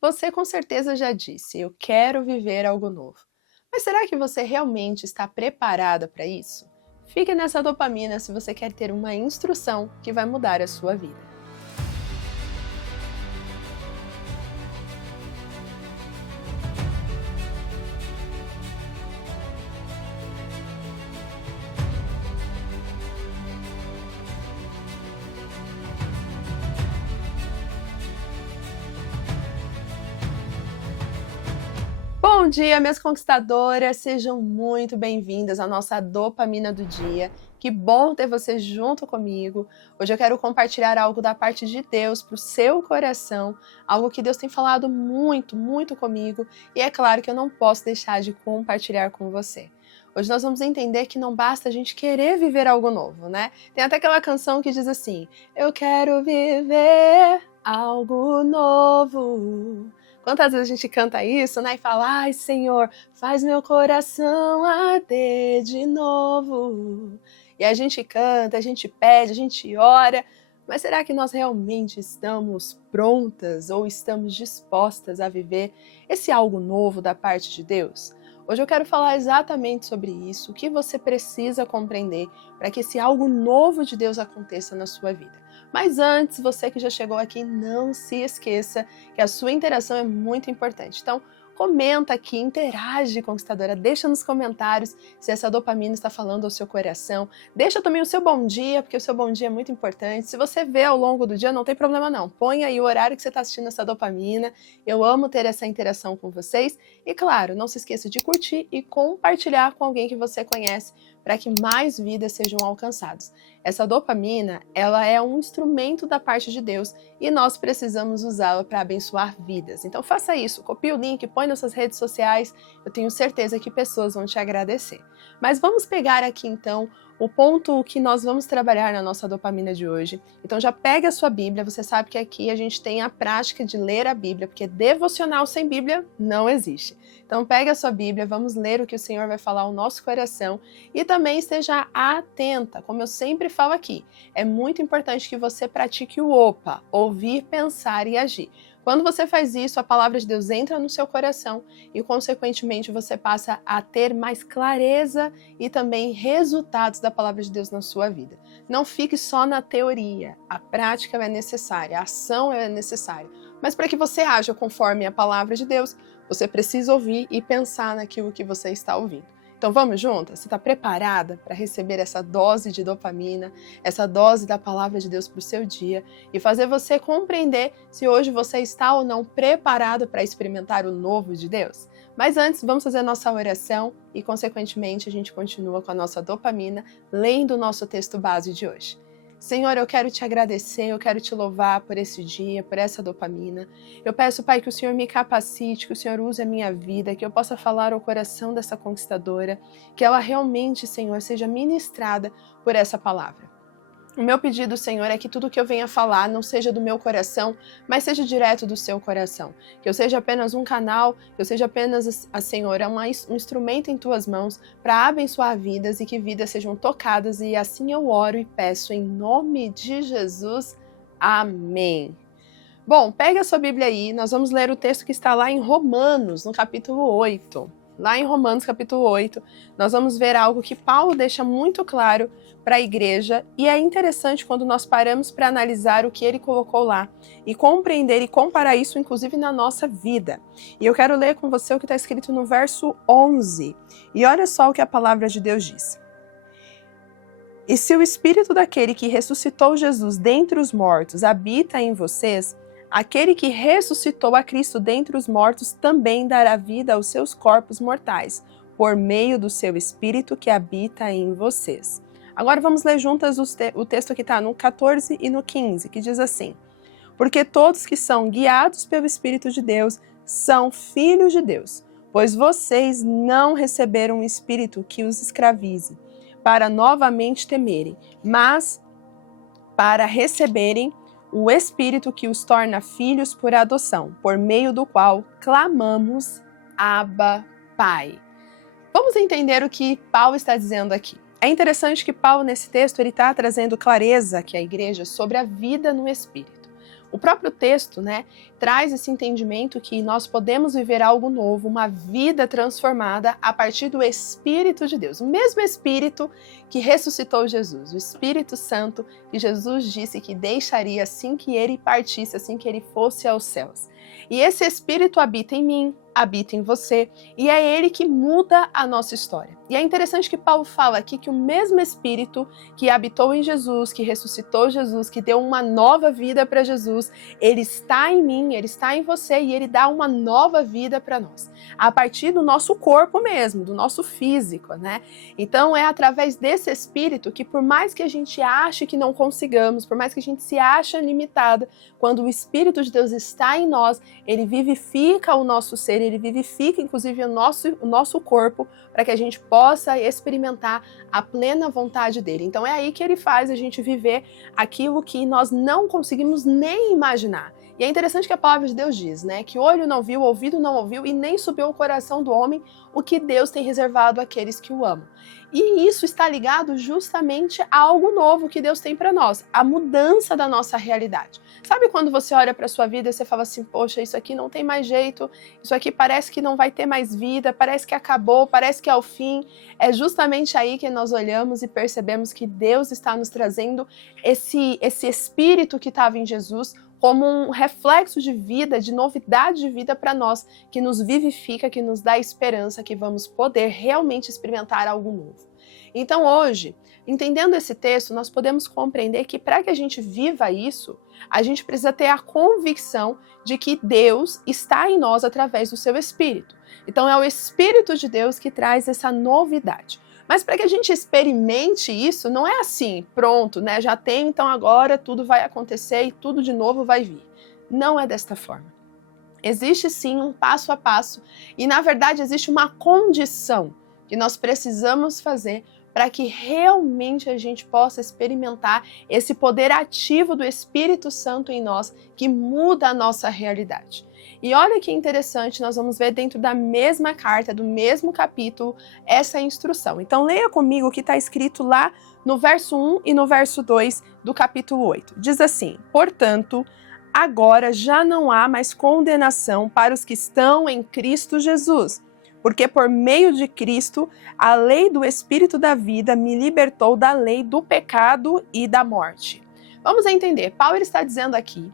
Você com certeza já disse: "Eu quero viver algo novo". Mas será que você realmente está preparada para isso? Fique nessa dopamina se você quer ter uma instrução que vai mudar a sua vida. Bom dia, minhas conquistadoras! Sejam muito bem-vindas à nossa dopamina do dia. Que bom ter você junto comigo. Hoje eu quero compartilhar algo da parte de Deus para o seu coração, algo que Deus tem falado muito, muito comigo, e é claro que eu não posso deixar de compartilhar com você. Hoje nós vamos entender que não basta a gente querer viver algo novo, né? Tem até aquela canção que diz assim: eu quero viver algo novo. Quantas vezes a gente canta isso, né? E fala: ai, Senhor, faz meu coração arder de novo. E a gente canta, a gente pede, a gente ora, mas será que nós realmente estamos prontas ou estamos dispostas a viver esse algo novo da parte de Deus? Hoje eu quero falar exatamente sobre isso, o que você precisa compreender para que esse algo novo de Deus aconteça na sua vida. Mas antes, você que já chegou aqui, não se esqueça que a sua interação é muito importante. Então, comenta aqui, interage, conquistadora, deixa nos comentários se essa dopamina está falando ao seu coração. Deixa também o seu bom dia, porque o seu bom dia é muito importante. Se você vê ao longo do dia, não tem problema não. Põe aí o horário que você está assistindo essa dopamina. Eu amo ter essa interação com vocês. E claro, não se esqueça de curtir e compartilhar com alguém que você conhece para que mais vidas sejam alcançadas. Essa dopamina, ela é um instrumento da parte de Deus e nós precisamos usá-la para abençoar vidas. Então faça isso, copie o link, põe nas suas redes sociais, eu tenho certeza que pessoas vão te agradecer. Mas vamos pegar aqui então o ponto que nós vamos trabalhar na nossa dopamina de hoje. Então já pega a sua Bíblia, você sabe que aqui a gente tem a prática de ler a Bíblia, porque devocional sem Bíblia não existe. Então pega a sua Bíblia, vamos ler o que o Senhor vai falar ao nosso coração e também esteja atenta, como eu sempre falo aqui, é muito importante que você pratique o OPA, ouvir, pensar e agir. Quando você faz isso, a palavra de Deus entra no seu coração e, consequentemente, você passa a ter mais clareza e também resultados da palavra de Deus na sua vida. Não fique só na teoria, a prática é necessária, a ação é necessária. Mas para que você haja conforme a palavra de Deus, você precisa ouvir e pensar naquilo que você está ouvindo. Então vamos juntas? Você está preparada para receber essa dose de dopamina, essa dose da palavra de Deus para o seu dia e fazer você compreender se hoje você está ou não preparado para experimentar o novo de Deus? Mas antes, vamos fazer a nossa oração e, consequentemente, a gente continua com a nossa dopamina, lendo o nosso texto base de hoje. Senhor, eu quero te agradecer, eu quero te louvar por esse dia, por essa dopamina. Eu peço, Pai, que o Senhor me capacite, que o Senhor use a minha vida, que eu possa falar ao coração dessa conquistadora, que ela realmente, Senhor, seja ministrada por essa palavra. O meu pedido, Senhor, é que tudo que eu venha falar não seja do meu coração, mas seja direto do seu coração. Que eu seja apenas um canal, que eu seja apenas, Senhor, um instrumento em tuas mãos para abençoar vidas e que vidas sejam tocadas. E assim eu oro e peço em nome de Jesus. Amém. Bom, pega a sua Bíblia aí, nós vamos ler o texto que está lá em Romanos, no capítulo 8. Lá em Romanos, capítulo 8, nós vamos ver algo que Paulo deixa muito claro para a igreja, e é interessante quando nós paramos para analisar o que ele colocou lá e compreender e comparar isso, inclusive, na nossa vida. E eu quero ler com você o que está escrito no verso 11. E olha só o que a palavra de Deus diz. E se o Espírito daquele que ressuscitou Jesus dentre os mortos habita em vocês, aquele que ressuscitou a Cristo dentre os mortos também dará vida aos seus corpos mortais, por meio do seu Espírito que habita em vocês. Agora vamos ler juntas o texto que está no 14 e no 15, que diz assim: porque todos que são guiados pelo Espírito de Deus são filhos de Deus, pois vocês não receberam um espírito que os escravize, para novamente temerem, mas para receberem o Espírito que os torna filhos por adoção, por meio do qual clamamos, Abba, Pai. Vamos entender o que Paulo está dizendo aqui. É interessante que Paulo, nesse texto, ele está trazendo clareza aqui à igreja sobre a vida no Espírito. O próprio texto, né, traz esse entendimento que nós podemos viver algo novo, uma vida transformada a partir do Espírito de Deus. O mesmo Espírito que ressuscitou Jesus, o Espírito Santo que Jesus disse que deixaria assim que ele partisse, assim que ele fosse aos céus. E esse Espírito habita em mim, habita em você, e é ele que muda a nossa história. E é interessante que Paulo fala aqui que o mesmo Espírito que habitou em Jesus, que ressuscitou Jesus, que deu uma nova vida para Jesus, ele está em mim, ele está em você e ele dá uma nova vida para nós. A partir do nosso corpo mesmo, do nosso físico, né? Então é através desse Espírito que, por mais que a gente ache que não consigamos, por mais que a gente se ache limitada, quando o Espírito de Deus está em nós, ele vivifica o nosso ser, ele vivifica inclusive o nosso corpo, para que a gente possa experimentar a plena vontade dele. Então é aí que ele faz a gente viver aquilo que nós não conseguimos nem imaginar. E é interessante que a palavra de Deus diz, né, que olho não viu, ouvido não ouviu e nem subiu ao coração do homem o que Deus tem reservado àqueles que o amam. E isso está ligado justamente a algo novo que Deus tem para nós, a mudança da nossa realidade. Sabe quando você olha para a sua vida e você fala assim, poxa, isso aqui não tem mais jeito, isso aqui parece que não vai ter mais vida, parece que acabou, parece que é o fim. É justamente aí que nós olhamos e percebemos que Deus está nos trazendo esse Espírito que estava em Jesus, como um reflexo de vida, de novidade de vida para nós, que nos vivifica, que nos dá esperança, que vamos poder realmente experimentar algo novo. Então hoje, entendendo esse texto, nós podemos compreender que para que a gente viva isso, a gente precisa ter a convicção de que Deus está em nós através do seu Espírito. Então é o Espírito de Deus que traz essa novidade. Mas para que a gente experimente isso, não é assim, pronto, né? Já tem, então agora tudo vai acontecer e tudo de novo vai vir. Não é desta forma. Existe sim um passo a passo e, na verdade, existe uma condição que nós precisamos fazer para que realmente a gente possa experimentar esse poder ativo do Espírito Santo em nós, que muda a nossa realidade. E olha que interessante, nós vamos ver dentro da mesma carta, do mesmo capítulo, essa instrução. Então leia comigo o que está escrito lá no verso 1 e no verso 2 do capítulo 8. Diz assim, portanto, agora já não há mais condenação para os que estão em Cristo Jesus, porque por meio de Cristo, a lei do Espírito da vida me libertou da lei do pecado e da morte. Vamos entender, Paulo está dizendo aqui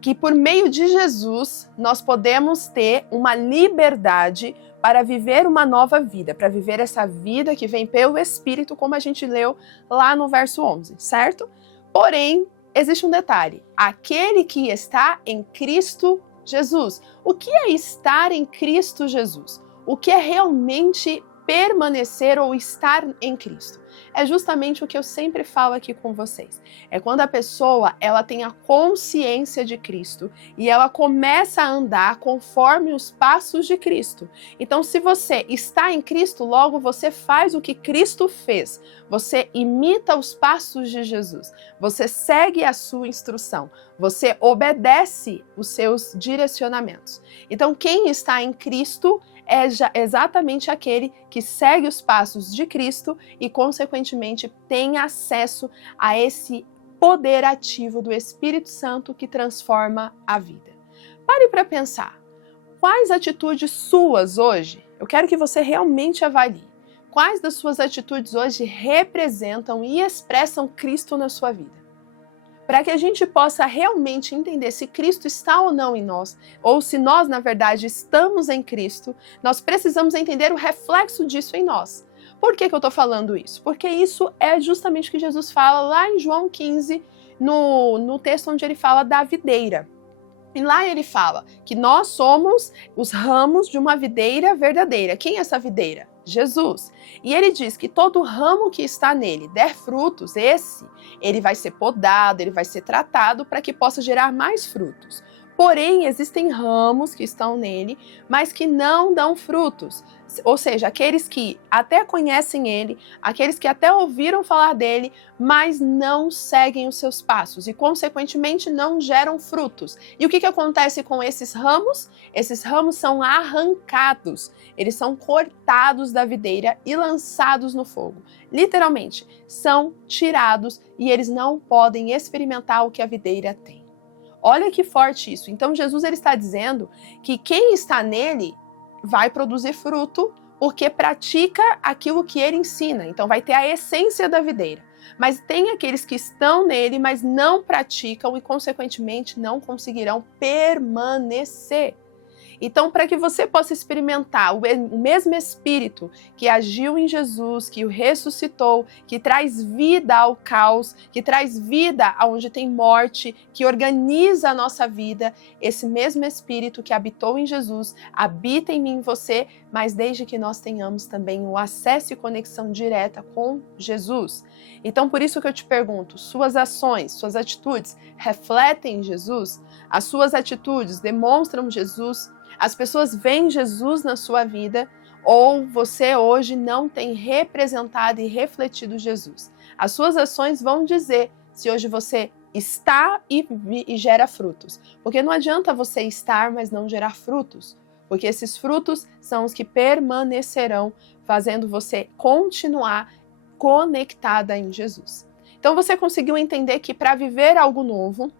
que por meio de Jesus nós podemos ter uma liberdade para viver uma nova vida, para viver essa vida que vem pelo Espírito, como a gente leu lá no verso 11, certo? Porém, existe um detalhe, aquele que está em Cristo Jesus. O que é estar em Cristo Jesus? O que é realmente permanecer ou estar em Cristo? É justamente o que eu sempre falo aqui com vocês. É quando a pessoa ela tem a consciência de Cristo e ela começa a andar conforme os passos de Cristo. Então, se você está em Cristo, logo você faz o que Cristo fez. Você imita os passos de Jesus. Você segue a sua instrução. Você obedece os seus direcionamentos. Então, quem está em Cristo é exatamente aquele que segue os passos de Cristo e, consequentemente, tem acesso a esse poder ativo do Espírito Santo que transforma a vida. Pare para pensar. Quais atitudes suas hoje, eu quero que você realmente avalie, quais das suas atitudes hoje representam e expressam Cristo na sua vida? Para que a gente possa realmente entender se Cristo está ou não em nós, ou se nós, na verdade, estamos em Cristo, nós precisamos entender o reflexo disso em nós. Por que eu estou falando isso? Porque isso é justamente o que Jesus fala lá em João 15, no texto onde ele fala da videira. E lá ele fala que nós somos os ramos de uma videira verdadeira. Quem é essa videira? Jesus. E ele diz que todo ramo que está nele der frutos, ele vai ser podado, ele vai ser tratado para que possa gerar mais frutos. Porém, existem ramos que estão nele, mas que não dão frutos. Ou seja, aqueles que até conhecem ele, aqueles que até ouviram falar dele, mas não seguem os seus passos e, consequentemente, não geram frutos. E o que acontece com esses ramos? Esses ramos são arrancados, eles são cortados da videira e lançados no fogo. Literalmente, são tirados e eles não podem experimentar o que a videira tem. Olha que forte isso. Então Jesus ele está dizendo que quem está nele vai produzir fruto porque pratica aquilo que ele ensina. Então vai ter a essência da videira. Mas tem aqueles que estão nele, mas não praticam e, consequentemente, não conseguirão permanecer. Então, para que você possa experimentar o mesmo Espírito que agiu em Jesus, que o ressuscitou, que traz vida ao caos, que traz vida aonde tem morte, que organiza a nossa vida, esse mesmo Espírito que habitou em Jesus, habita em mim e em você, mas desde que nós tenhamos também o acesso e conexão direta com Jesus. Então, por isso que eu te pergunto, suas ações, suas atitudes refletem Jesus? As suas atitudes demonstram Jesus? As pessoas veem Jesus na sua vida ou você hoje não tem representado e refletido Jesus? As suas ações vão dizer se hoje você está e gera frutos. Porque não adianta você estar, mas não gerar frutos. Porque esses frutos são os que permanecerão, fazendo você continuar conectada em Jesus. Então você conseguiu entender que para viver algo novo,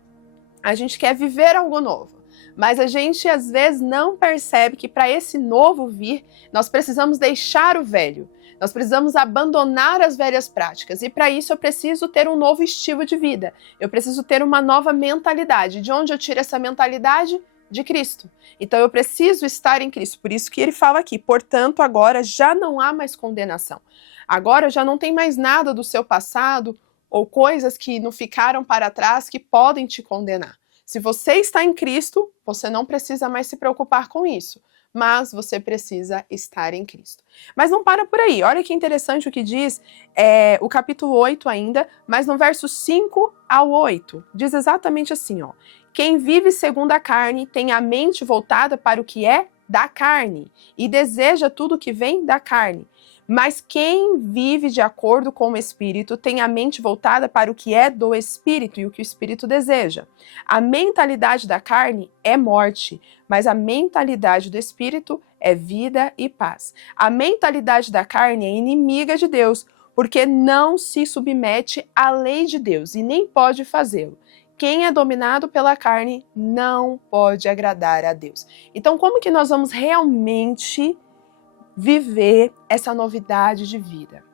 a gente quer viver algo novo. Mas a gente às vezes não percebe que para esse novo vir, nós precisamos deixar o velho. Nós precisamos abandonar as velhas práticas. E para isso eu preciso ter um novo estilo de vida. Eu preciso ter uma nova mentalidade. De onde eu tiro essa mentalidade? De Cristo. Então eu preciso estar em Cristo. Por isso que ele fala aqui, portanto agora já não há mais condenação. Agora já não tem mais nada do seu passado ou coisas que não ficaram para trás que podem te condenar. Se você está em Cristo, você não precisa mais se preocupar com isso, mas você precisa estar em Cristo. Mas não para por aí, olha que interessante o que diz o capítulo 8 ainda, mas no verso 5 ao 8, diz exatamente assim, ó: quem vive segundo a carne tem a mente voltada para o que é da carne e deseja tudo que vem da carne. Mas quem vive de acordo com o Espírito tem a mente voltada para o que é do Espírito e o que o Espírito deseja. A mentalidade da carne é morte, mas a mentalidade do Espírito é vida e paz. A mentalidade da carne é inimiga de Deus, porque não se submete à lei de Deus e nem pode fazê-lo. Quem é dominado pela carne não pode agradar a Deus. Então, como que nós vamos realmente viver essa novidade de vida?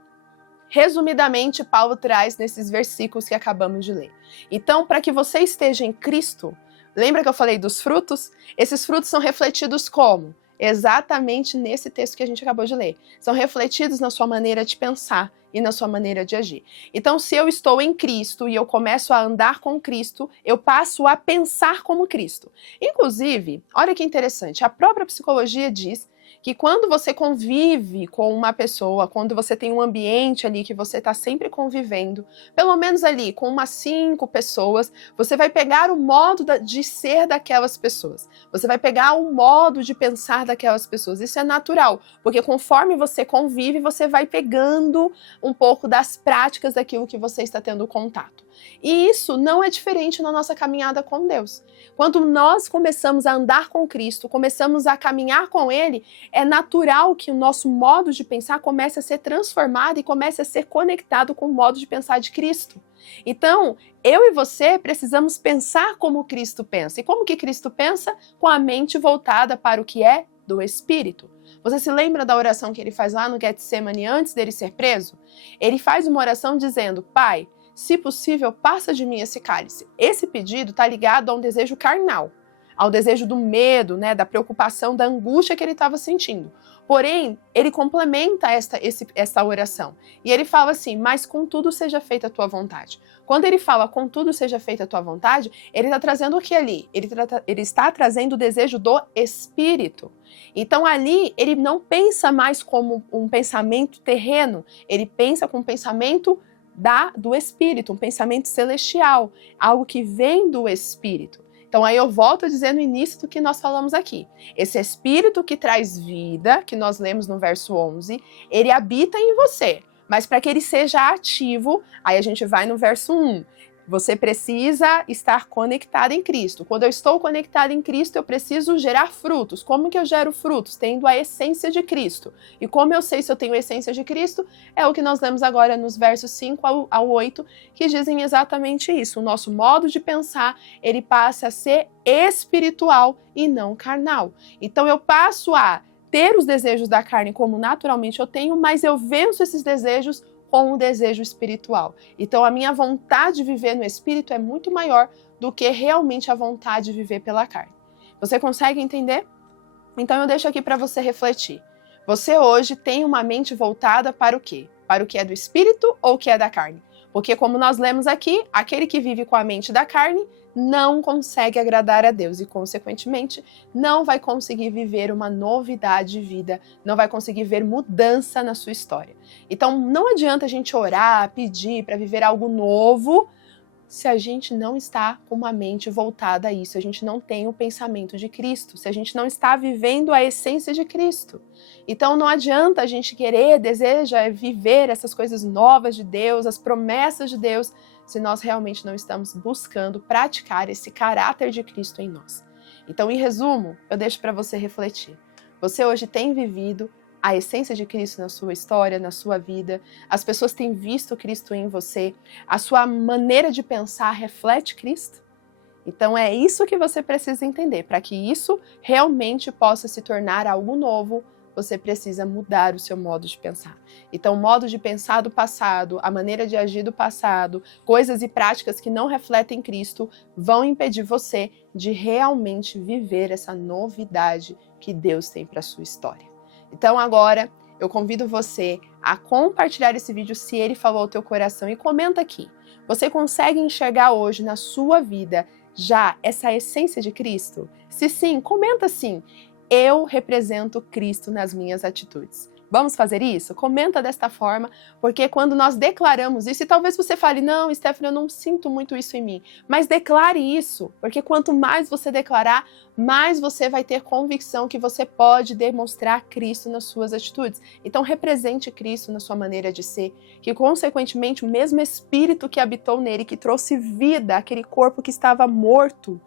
Resumidamente, Paulo traz nesses versículos que acabamos de ler. Então, para que você esteja em Cristo, lembra que eu falei dos frutos? Esses frutos são refletidos como? Exatamente nesse texto que a gente acabou de ler. São refletidos na sua maneira de pensar e na sua maneira de agir. Então, se eu estou em Cristo e eu começo a andar com Cristo, eu passo a pensar como Cristo. Inclusive, olha que interessante, a própria psicologia diz que quando você convive com uma pessoa, quando você tem um ambiente ali que você está sempre convivendo, pelo menos ali com umas 5 pessoas, você vai pegar o modo de ser daquelas pessoas. Você vai pegar o modo de pensar daquelas pessoas. Isso é natural, porque conforme você convive, você vai pegando um pouco das práticas daquilo que você está tendo contato. E isso não é diferente na nossa caminhada com Deus. Quando nós começamos a andar com Cristo, começamos a caminhar com Ele, é natural que o nosso modo de pensar comece a ser transformado e comece a ser conectado com o modo de pensar de Cristo. Então, eu e você precisamos pensar como Cristo pensa. E como que Cristo pensa? Com a mente voltada para o que é do Espírito. Você se lembra da oração que ele faz lá no Getsemane antes dele ser preso? Ele faz uma oração dizendo: Pai, se possível, passa de mim esse cálice. Esse pedido está ligado a um desejo carnal, ao desejo do medo, né, da preocupação, da angústia que ele estava sentindo. Porém, ele complementa essa oração. E ele fala assim: mas contudo seja feita a tua vontade. Quando ele fala contudo seja feita a tua vontade, ele está trazendo o que ali? Ele está trazendo o desejo do Espírito. Então ali, ele não pensa mais como um pensamento terreno, ele pensa com um pensamento do Espírito, um pensamento celestial, algo que vem do Espírito. Então aí eu volto a dizer no início do que nós falamos aqui. Esse Espírito que traz vida, que nós lemos no verso 11, ele habita em você. Mas para que ele seja ativo, aí a gente vai no verso 1. Você precisa estar conectado em Cristo. Quando eu estou conectado em Cristo, eu preciso gerar frutos. Como que eu gero frutos? Tendo a essência de Cristo. E como eu sei se eu tenho a essência de Cristo? É o que nós lemos agora nos versos 5 ao 8, que dizem exatamente isso. O nosso modo de pensar, ele passa a ser espiritual e não carnal. Então eu passo a ter os desejos da carne como naturalmente eu tenho, mas eu venço esses desejos com o desejo espiritual. Então a minha vontade de viver no espírito é muito maior do que realmente a vontade de viver pela carne. Você consegue entender? Então eu deixo aqui para você refletir. Você hoje tem uma mente voltada para o quê? Para o que é do espírito ou o que é da carne? Porque como nós lemos aqui, aquele que vive com a mente da carne não consegue agradar a Deus e, consequentemente, não vai conseguir viver uma novidade de vida, não vai conseguir ver mudança na sua história. Então, não adianta a gente orar, pedir para viver algo novo, se a gente não está com uma mente voltada a isso, a gente não tem o pensamento de Cristo, se a gente não está vivendo a essência de Cristo. Então não adianta a gente querer, deseja viver essas coisas novas de Deus, as promessas de Deus, se nós realmente não estamos buscando praticar esse caráter de Cristo em nós. Então, em resumo, eu deixo para você refletir. Você hoje tem vivido a essência de Cristo na sua história, na sua vida? As pessoas têm visto Cristo em você? A sua maneira de pensar reflete Cristo? Então é isso que você precisa entender. Para que isso realmente possa se tornar algo novo, você precisa mudar o seu modo de pensar. Então, o modo de pensar do passado, a maneira de agir do passado, coisas e práticas que não refletem Cristo, vão impedir você de realmente viver essa novidade que Deus tem para a sua história. Então agora eu convido você a compartilhar esse vídeo se ele falou ao teu coração e comenta aqui. Você consegue enxergar hoje na sua vida já essa essência de Cristo? Se sim, comenta assim: eu represento Cristo nas minhas atitudes. Vamos fazer isso? Comenta desta forma, porque quando nós declaramos isso, e talvez você fale, não, Stephanie, eu não sinto muito isso em mim, mas declare isso, porque quanto mais você declarar, mais você vai ter convicção que você pode demonstrar Cristo nas suas atitudes. Então represente Cristo na sua maneira de ser, que consequentemente o mesmo Espírito que habitou nele, que trouxe vida àquele corpo que estava morto,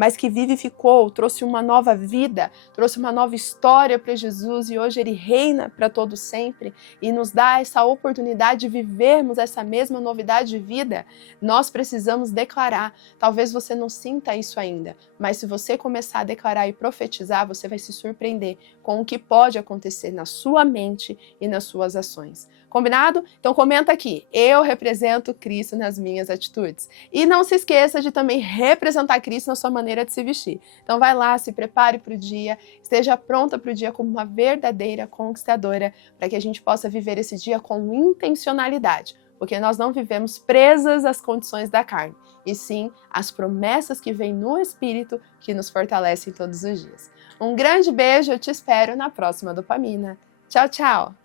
mas que vivificou, trouxe uma nova vida, trouxe uma nova história para Jesus e hoje ele reina para todo sempre e nos dá essa oportunidade de vivermos essa mesma novidade de vida. Nós precisamos declarar. Talvez você não sinta isso ainda, mas se você começar a declarar e profetizar, você vai se surpreender com o que pode acontecer na sua mente e nas suas ações. Combinado? Então comenta aqui, eu represento Cristo nas minhas atitudes. E não se esqueça de também representar Cristo na sua maneira de se vestir. Então vai lá, se prepare para o dia, esteja pronta para o dia como uma verdadeira conquistadora, para que a gente possa viver esse dia com intencionalidade. Porque nós não vivemos presas às condições da carne, e sim às promessas que vêm no Espírito que nos fortalecem todos os dias. Um grande beijo, eu te espero na próxima Dopamina. Tchau, tchau!